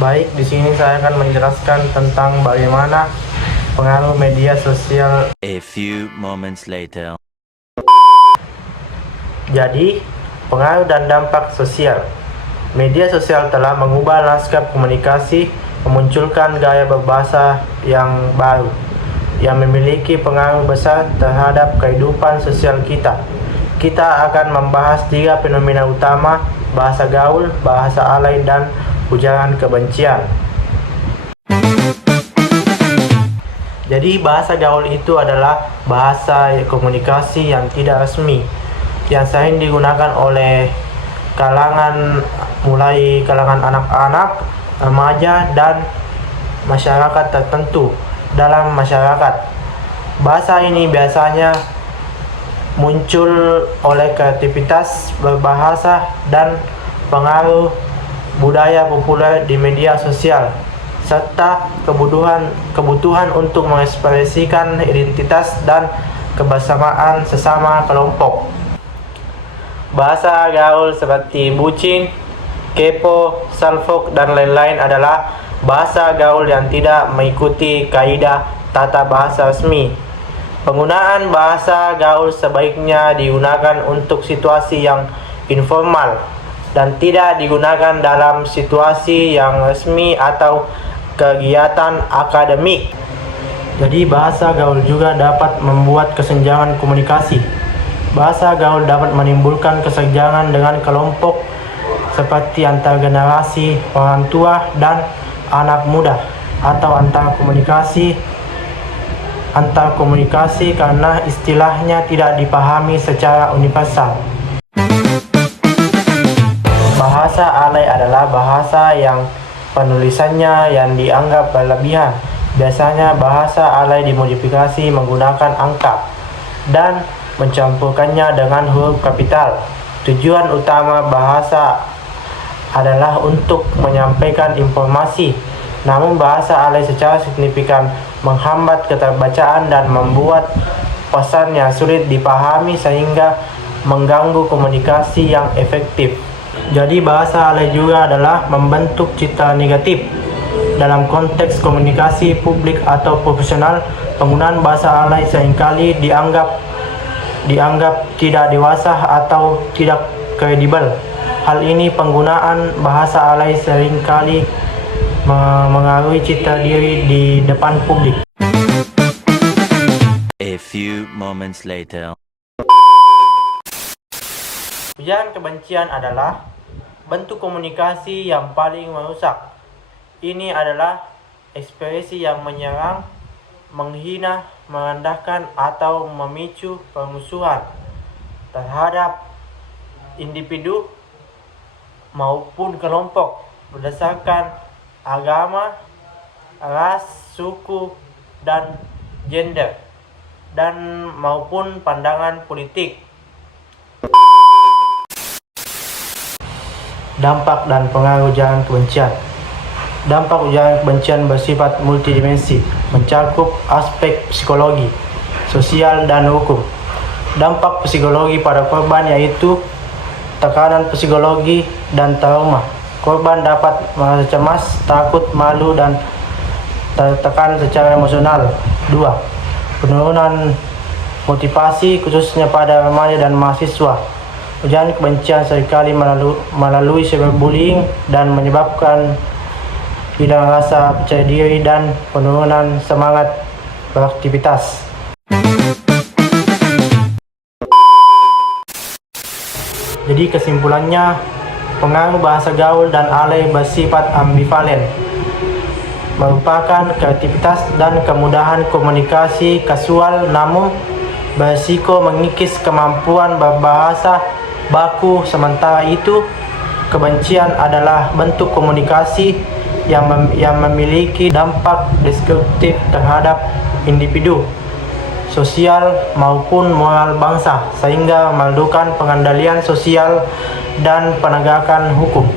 Baik, di sini saya akan menjelaskan tentang bagaimana pengaruh media sosial. A few moments later. Jadi, pengaruh dan dampak sosial. Media sosial telah mengubah lanskap komunikasi, memunculkan gaya berbahasa yang baru, yang memiliki pengaruh besar terhadap kehidupan sosial kita. Kita akan membahas 3 fenomena utama: bahasa gaul, bahasa alay, dan ujaran kebencian. Jadi bahasa gaul itu adalah bahasa komunikasi yang tidak resmi, yang sering digunakan oleh mulai kalangan anak-anak, remaja, dan masyarakat tertentu dalam masyarakat. Bahasa ini biasanya muncul oleh kreativitas berbahasa dan pengaruh budaya populer di media sosial, serta kebutuhan untuk mengekspresikan identitas dan kebersamaan sesama kelompok. Bahasa gaul seperti bucin, kepo, salfok, dan lain-lain adalah bahasa gaul yang tidak mengikuti kaidah tata bahasa resmi. Penggunaan bahasa gaul sebaiknya digunakan untuk situasi yang informal dan tidak digunakan dalam situasi yang resmi atau kegiatan akademik. Jadi bahasa gaul juga dapat membuat kesenjangan komunikasi. Bahasa gaul dapat menimbulkan kesenjangan dengan kelompok seperti antar generasi, orang tua dan anak muda, atau antar komunikasi karena istilahnya tidak dipahami secara universal. Bahasa alay adalah bahasa yang penulisannya yang dianggap berlebihan. Biasanya bahasa alay dimodifikasi menggunakan angka dan mencampurkannya dengan huruf kapital. Tujuan utama bahasa adalah untuk menyampaikan informasi, namun bahasa alay secara signifikan menghambat keterbacaan dan membuat pesannya sulit dipahami sehingga mengganggu komunikasi yang efektif. Jadi bahasa alay juga adalah membentuk citra negatif. Dalam konteks komunikasi publik atau profesional, penggunaan bahasa alay seringkali dianggap tidak dewasa atau tidak kredibel. Hal ini penggunaan bahasa alay seringkali mengaruhi citra diri di depan publik. A few moments later. Ujaran kebencian adalah bentuk komunikasi yang paling merusak. Ini adalah ekspresi yang menyerang, menghina, merendahkan, atau memicu permusuhan terhadap individu maupun kelompok berdasarkan agama, ras, suku, dan gender, dan maupun pandangan politik. Dampak dan pengaruh ujaran kebencian. Dampak ujaran kebencian bersifat multidimensi, mencakup aspek psikologi, sosial, dan hukum. Dampak psikologi pada korban yaitu tekanan psikologi dan trauma. Korban dapat merasa cemas, takut, malu, dan tertekan secara emosional. 2. Penurunan motivasi khususnya pada remaja dan mahasiswa. Ujaran kebencian seringkali melalui cyberbullying dan menyebabkan hilang rasa percaya diri dan penurunan semangat beraktivitas. Jadi kesimpulannya, pengaruh bahasa gaul dan alay bersifat ambivalen, merupakan kreativitas dan kemudahan komunikasi kasual, namun berisiko mengikis kemampuan berbahasa baku. Sementara itu, kebencian adalah bentuk komunikasi yang memiliki dampak destruktif terhadap individu, sosial, maupun moral bangsa, sehingga memerlukan pengendalian sosial dan penegakan hukum.